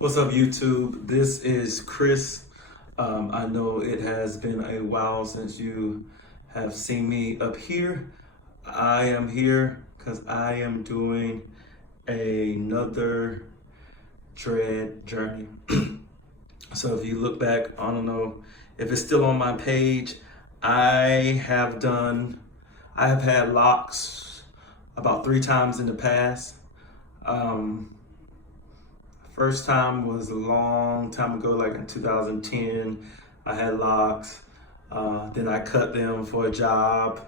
What's up, YouTube? This is Chris. I know it has been a while since you have seen me up here. I am here because I am doing another dread journey. So if you look back, I don't know if it's still on my page, I have had locks about 3 times in the past. First time was a long time ago, like in 2010. I had locks. Then I cut them for a job.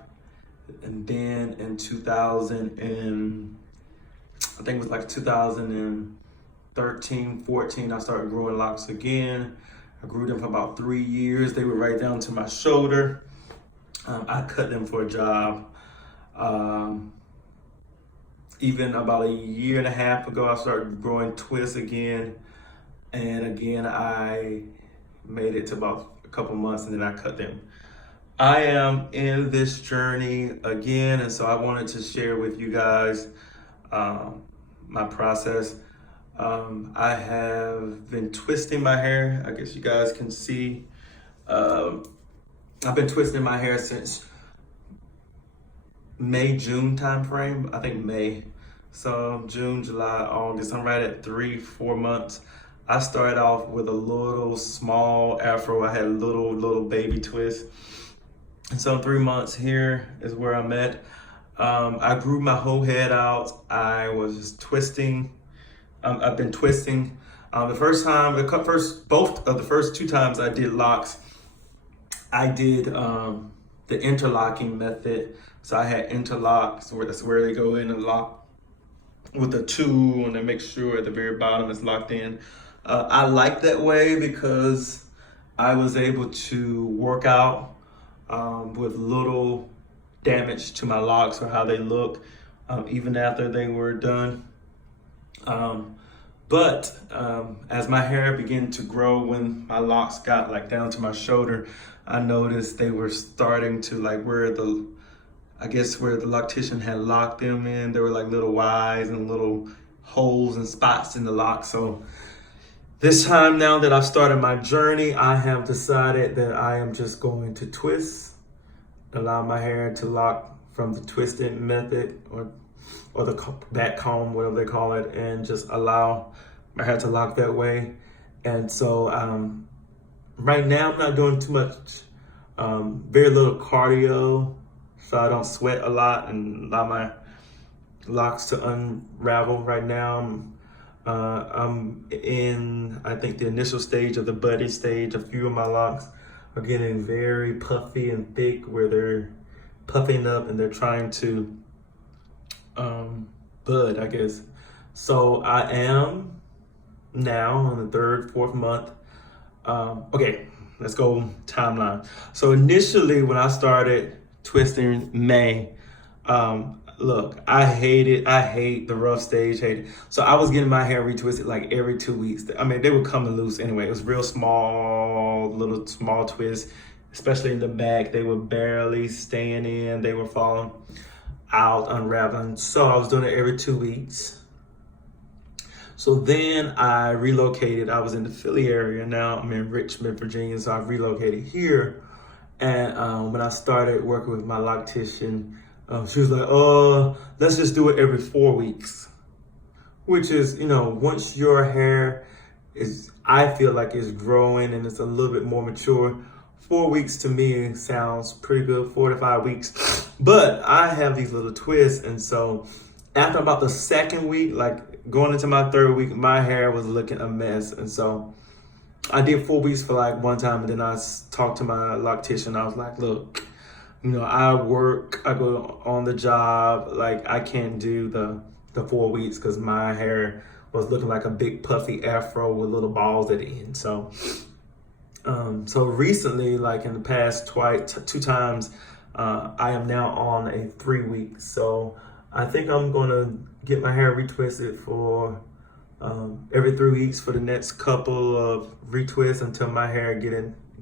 And then in 2000 and I think it was like 2013, 14, I started growing locks again. I grew them for about 3 years. They were right down to my shoulder. I cut them for a job. Even about a year and a half ago, I started growing twists again. And again, I made it to about a couple months and then I cut them. I am in this journey again, and so I wanted to share with you guys my process. I have been twisting my hair. I guess you guys can see. I've been twisting my hair since May, June time frame. I think May. So June, July, August. I'm right at 3-4 months. I started off with a little small afro. I had a little baby twist. And so in 3 months, here is where I'm at. I grew my whole head out. I was just twisting. I've been twisting. Both of the first 2 times I did locks, I did the interlocking method. So I had interlocks, that's where they go in and lock with a tool and they make sure at the very bottom it's locked in. I like that way because I was able to work out with little damage to my locks or how they look even after they were done. But as my hair began to grow, when my locks got like down to my shoulder, I noticed they were starting to like where the loctician had locked them in, there were like little Y's and little holes and spots in the lock. So this time, now that I've started my journey, I have decided that I am just going to twist, allow my hair to lock from the twisting method or the back comb, whatever they call it, and just allow my hair to lock that way. And so right now I'm not doing too much, very little cardio, so I don't sweat a lot and allow my locks to unravel. Right now I'm in, I think, the initial stage of the budding stage. A few of my locks are getting very puffy and thick where they're puffing up and they're trying to bud, I guess. So I am now on the 3rd, 4th month. Okay, let's go timeline. So initially when I started twisting May, look, I hate the rough stage, hate it. So I was getting my hair retwisted like every 2 weeks. I mean, they were coming loose anyway. It was real small twists, especially in the back. They were barely staying in. They were falling out, unraveling. So I was doing it every 2 weeks. So then I relocated. I was in the Philly area. Now I'm in Richmond, Virginia. So I relocated here. And when I started working with my loctician, she was like, oh, let's just do it every 4 weeks. Which is, once your hair I feel like it's growing and it's a little bit more mature, 4 weeks to me sounds pretty good, 4 to 5 weeks. But I have these little twists. And so after about the 2nd week, like going into my 3rd week, my hair was looking a mess. And so I did 4 weeks for like one time, and then I talked to my loctician. I was like, look, I go on the job. Like I can't do the 4 weeks because my hair was looking like a big puffy afro with little balls at the end. So recently, like in the past 2 times, I am now on a 3 week. So I think I'm gonna get my hair retwisted for every 3 weeks for the next couple of retwists until my hair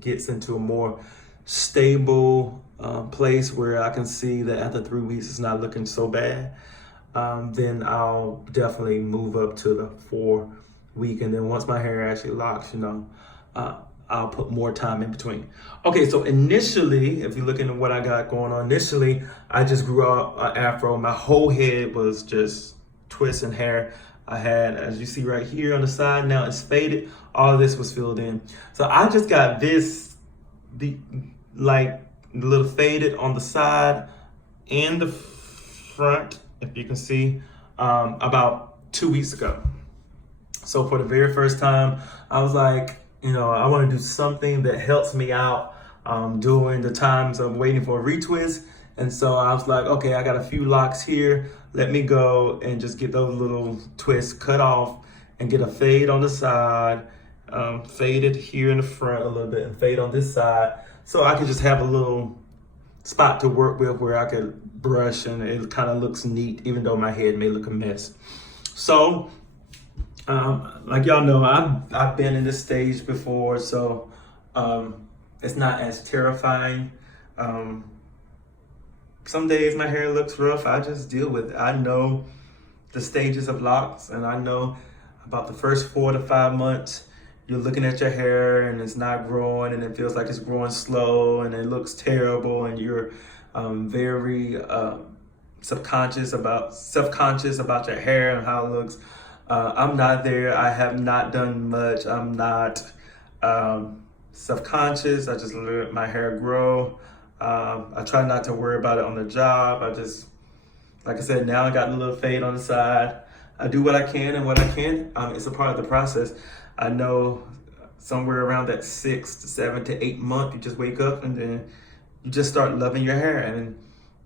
gets into a more stable place where I can see that after 3 weeks it's not looking so bad. Then I'll definitely move up to the week, and then once my hair actually locks, I'll put more time in between. Okay, so initially, if you look into what I got going on, initially I just grew up an afro. My whole head was just twists and hair. I had, as you see right here on the side, now it's faded. All of this was filled in. So I just got this, the like the little faded on the side and the front, if you can see, about 2 weeks ago. So for the very first time, I was like, I want to do something that helps me out during the times of waiting for a retwist. And so I was like, okay, I got a few locks here. Let me go and just get those little twists cut off and get a fade on the side, faded here in the front a little bit, and fade on this side. So I could just have a little spot to work with where I could brush and it kind of looks neat, even though my head may look a mess. So like y'all know, I've been in this stage before, so it's not as terrifying. Some days my hair looks rough. I just deal with it. I know the stages of locks, and I know about the first 4 to 5 months, you're looking at your hair and it's not growing, and it feels like it's growing slow, and it looks terrible, and you're very self-conscious about your hair and how it looks. I'm not there. I have not done much. I'm not self-conscious. I just let my hair grow. I try not to worry about it on the job. I just, like I said, now I got a little fade on the side. I do what I can, and what I can, it's a part of the process. I know somewhere around that 6 to 7 to 8 month, you just wake up and then you just start loving your hair. And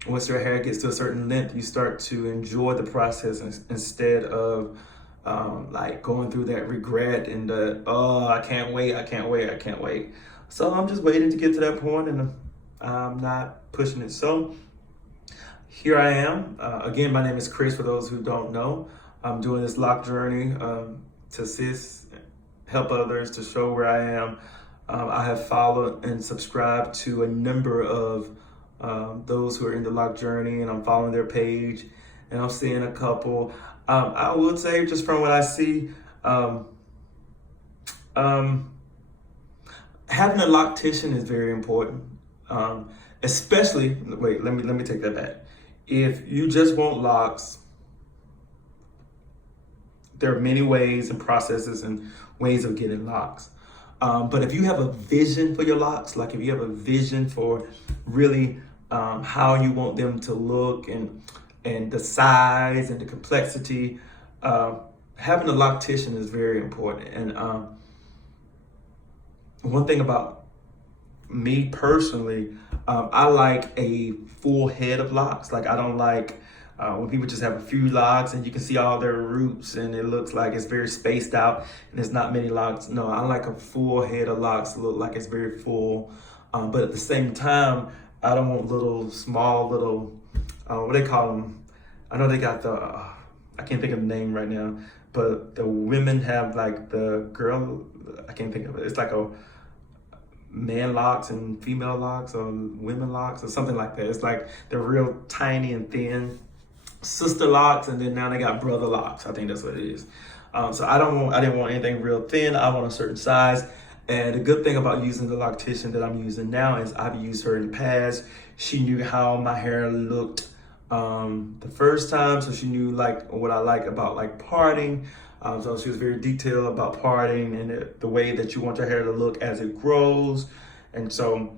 once your hair gets to a certain length, you start to enjoy the process instead of like going through that regret and I can't wait. So I'm just waiting to get to that point, and I'm not pushing it. So here I am. Again, my name is Chris, for those who don't know. I'm doing this LocJourney to assist, help others, to show where I am. I have followed and subscribed to a number of those who are in the LocJourney, and I'm following their page, and I'm seeing a couple. I would say, just from what I see, having a loctician is very important. Especially, wait, let me take that back. If you just want locks, there are many ways and processes and ways of getting locks. But if you have a vision for your locks, like if you have a vision for really how you want them to look, and the size and the complexity, having a loctician is very important. And one thing about me personally, I like a full head of locks. Like, I don't like when people just have a few locks and you can see all their roots and it looks like it's very spaced out and there's not many locks. No, I like a full head of locks to look like it's very full. But at the same time, I don't want small little, what they call them? I know they got the, I can't think of the name right now, but the women have like the girl, I can't think of it. It's like a man locks and female locks, or women locks, or something like that. It's like they're real tiny and thin. Sister locks, and then now they got brother locks. I think that's what it is. So I didn't want anything real thin. I want a certain size. And the good thing about using the loctician that I'm using now is I've used her in the past. She knew how my hair looked the first time, so she knew like what I like about like parting. So she was very detailed about parting and the way that you want your hair to look as it grows. And so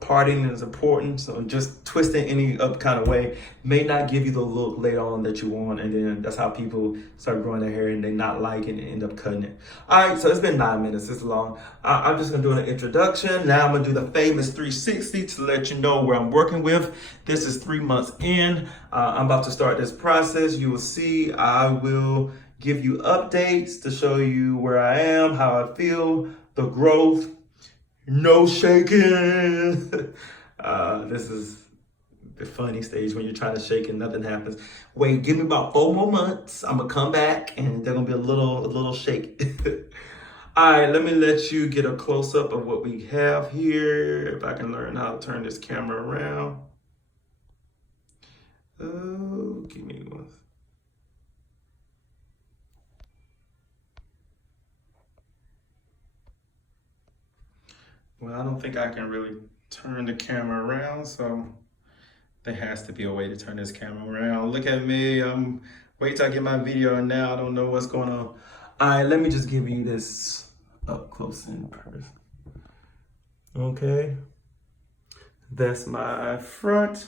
parting is important. So just twisting any up kind of way may not give you the look later on that you want. And then that's how people start growing their hair and they not like it and end up cutting it. All right, so it's been 9 minutes. It's long. I'm just gonna do an introduction. Now I'm gonna do the famous 360 to let you know where I'm working with. This is 3 months in. I'm about to start this process. You will see I will give you updates to show you where I am, how I feel, the growth. No shaking. This is the funny stage when you're trying to shake and nothing happens. Wait, give me about 4 more months. I'm gonna come back and they're gonna be a little shake. All right, let me let you get a close up of what we have here. If I can learn how to turn this camera around. Oh, give me one. Well, I don't think I can really turn the camera around, so there has to be a way to turn this camera around. Look at me. Wait till I get my video and now I don't know what's going on. All right, let me just give you this up close and personal. Okay. That's my front.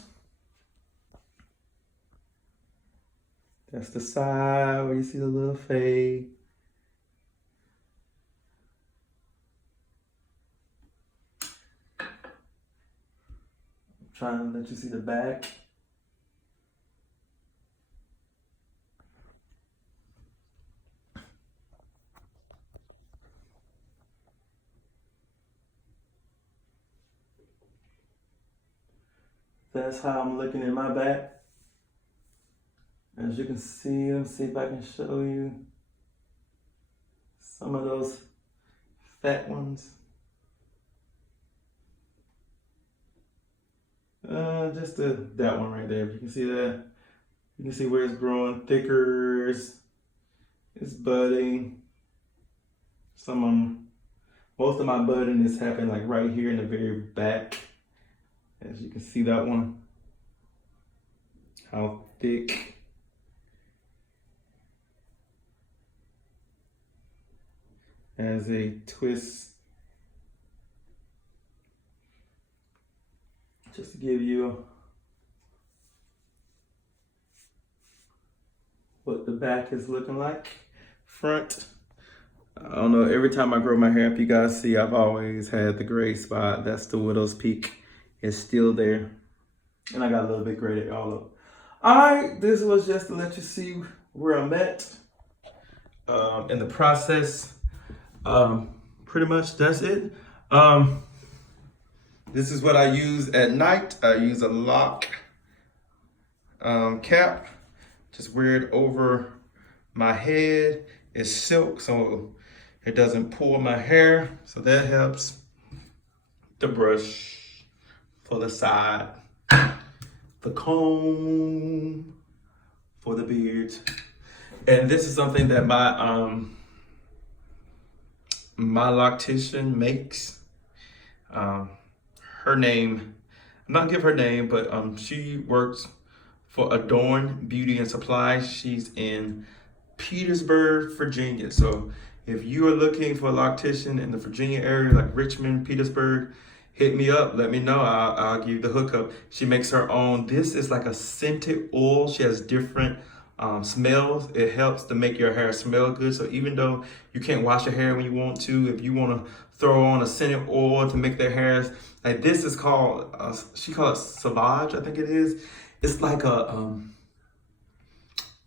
That's the side where you see the little fade. Trying to let you see the back. That's how I'm looking in my back. As you can see, let's see if I can show you some of those fat ones. Just that one right there. If you can see that, you can see where it's growing thicker. It's budding. Most of my budding is happening like right here in the very back. As you can see that one, how thick. As a twist, just to give you what the back is looking like. Front, I don't know, every time I grow my hair, if you guys see, I've always had the gray spot. That's the widow's peak. It's still there. And I got a little bit gray there all up. All right, this was just to let you see where I'm at in the process. Pretty much that's it. This is what I use at night. I use a lock cap. Just wear it over my head. It's silk, so it doesn't pull my hair. So that helps. The brush for the side. The comb for the beard. And this is something that my loctician makes. Her name, I'm not gonna give her name, but she works for Adorn Beauty and Supply. She's in Petersburg, Virginia. So if you are looking for a loctician in the Virginia area, like Richmond, Petersburg, hit me up, let me know, I'll give you the hookup. She makes her own. This is like a scented oil. She has different smells. It helps to make your hair smell good. So even though you can't wash your hair when you want to, if you want to throw on a scented oil to make their hair, like this is called, she calls it Sauvage, I think it is. It's like a,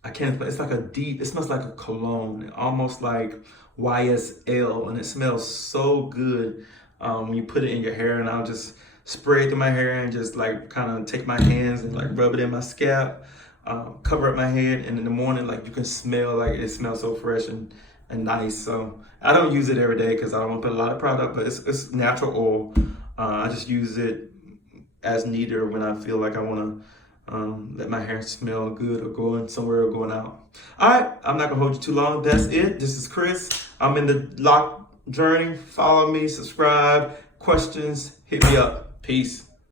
it's like a deep, it smells like a cologne, almost like YSL, and it smells so good when you put it in your hair. And I'll just spray it through my hair and just like kind of take my hands and like rub it in my scalp. Cover up my head, and in the morning, like you can smell, like it smells so fresh and nice. So I don't use it every day because I don't want to put a lot of product, but it's natural oil. I just use it as needed when I feel like I want to let my hair smell good or going somewhere or going out. All right, I'm not gonna hold you too long. That's it. This is Chris. I'm in the LocJourney. Follow me, subscribe, questions, hit me up. Peace.